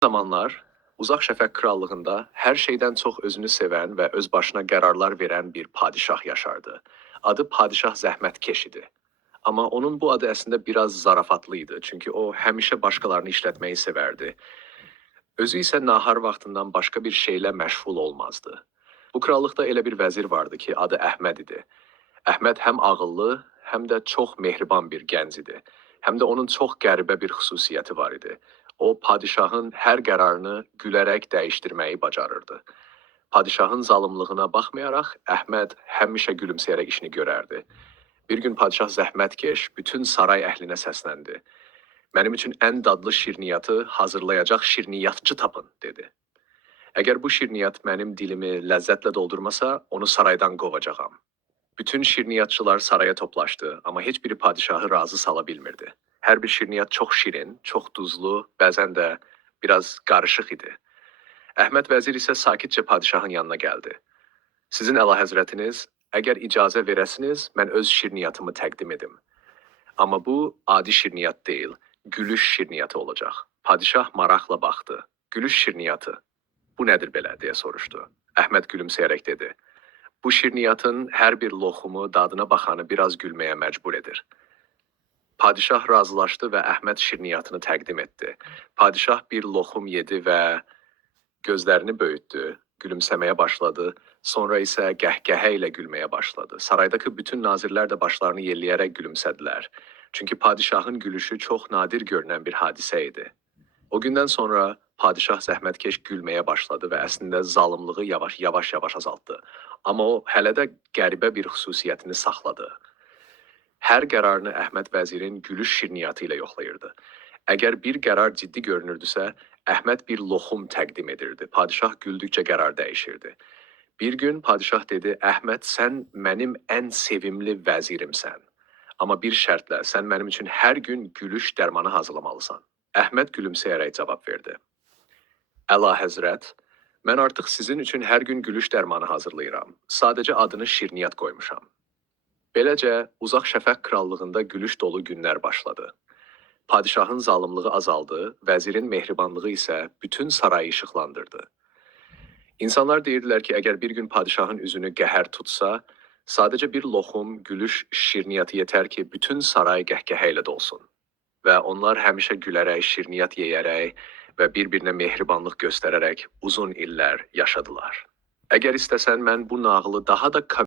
Zamanlar Uzaq Şəfəq krallığında hər şeydən çox özünü sevən və öz başına qərarlar verən bir padişah yaşardı. Adı Padişah Zəhmətkeş idi. Amma onun bu adı əslində biraz zarafatlı idi, çünki o həmişə başqalarını işlətməyi sevərdi. Özü isə nahar vaxtından başqa bir şeylə məşğul olmazdı. Bu krallıqda elə bir vəzir vardı ki, adı Əhməd idi. Əhməd həm ağıllı, həm də çox mehriban bir gənc idi. Həm də onun çox qəribə bir xüsusiyyəti var idi. O, padişahın hər qərarını gülərək dəyişdirməyi bacarırdı. Padişahın zalımlığına baxmayaraq, Əhməd həmişə gülümsəyərək işini görərdi. Bir gün padişah zəhmətkeş bütün saray əhlinə səsləndi. Mənim üçün ən dadlı şirniyyatı hazırlayacaq şirniyyatçı tapın, dedi. Əgər bu şirniyyat mənim dilimi ləzzətlə doldurmasa, onu saraydan qovacağam. Bütün şirniyyatçılar saraya toplaşdı, amma heç biri padişahı razı sala bilmirdi. Hər bir şirniyyat çox şirin, çox duzlu, bəzən də biraz qarışıq idi. Əhməd vəzir isə sakitcə padişahın yanına gəldi. Sizin əlahəzrətiniz, əgər icazə verəsiniz, mən öz şirniyyatımı təqdim edim. Amma bu adi şirniyyat deyil, gülüş şirniyyatı olacaq. Padişah maraqla baxdı. Gülüş şirniyyatı. Bu nədir belə, deyə soruşdu. Əhməd gülümsəyərək dedi. Bu şirniyyatın hər bir loxumu dadına baxanı biraz gülməyə məcbur edir. Padişah razılaşdı və Əhməd şirniyyatını təqdim etdi. Padişah bir loxum yedi və gözlərini böyütdü, gülümsəməyə başladı, sonra isə qəhqəhə ilə gülməyə başladı. Saraydakı bütün nazirlər də başlarını yelləyərək gülümsədilər. Çünki padişahın gülüşü çox nadir görünən bir hadisə idi. O gündən sonra padişah zəhmətkeş gülməyə başladı və əslində zalımlığı yavaş-yavaş azaltdı. Amma o hələ də qəribə bir xüsusiyyətini saxladı. Hər qərarını Əhməd vəzirin gülüş şirniyyatı ilə yoxlayırdı. Əgər bir qərar ciddi görünürdüsə, Əhməd bir loxum təqdim edirdi. Padişah güldükcə qərar dəyişirdi. Bir gün padişah dedi, Əhməd, sən mənim ən sevimli vəzirimsən. Amma bir şərtlə, sən mənim üçün hər gün gülüş dərmanı hazırlamalısan. Əhməd gülümsəyərək cavab verdi. Əlahəzrət, mən artıq sizin üçün hər gün gülüş dərmanı hazırlayıram. Sadəcə adını şirniyyat qoymuşam. Beləcə, Uzaq Şəfəq krallığında gülüş dolu günlər başladı. Padişahın zalımlığı azaldı, vəzirin mehribanlığı isə bütün sarayı işıqlandırdı. İnsanlar deyirdilər ki, əgər bir gün padişahın üzünü qəhər tutsa, sadəcə bir loxum gülüş şirniyyatı yetər ki, bütün saray qəhqəhə ilə dolsun. Və onlar həmişə gülərək, şirniyyat yeyərək və bir-birinə mehribanlıq göstərərək uzun illər yaşadılar. Əgər istəsən, mən bu nağılı daha da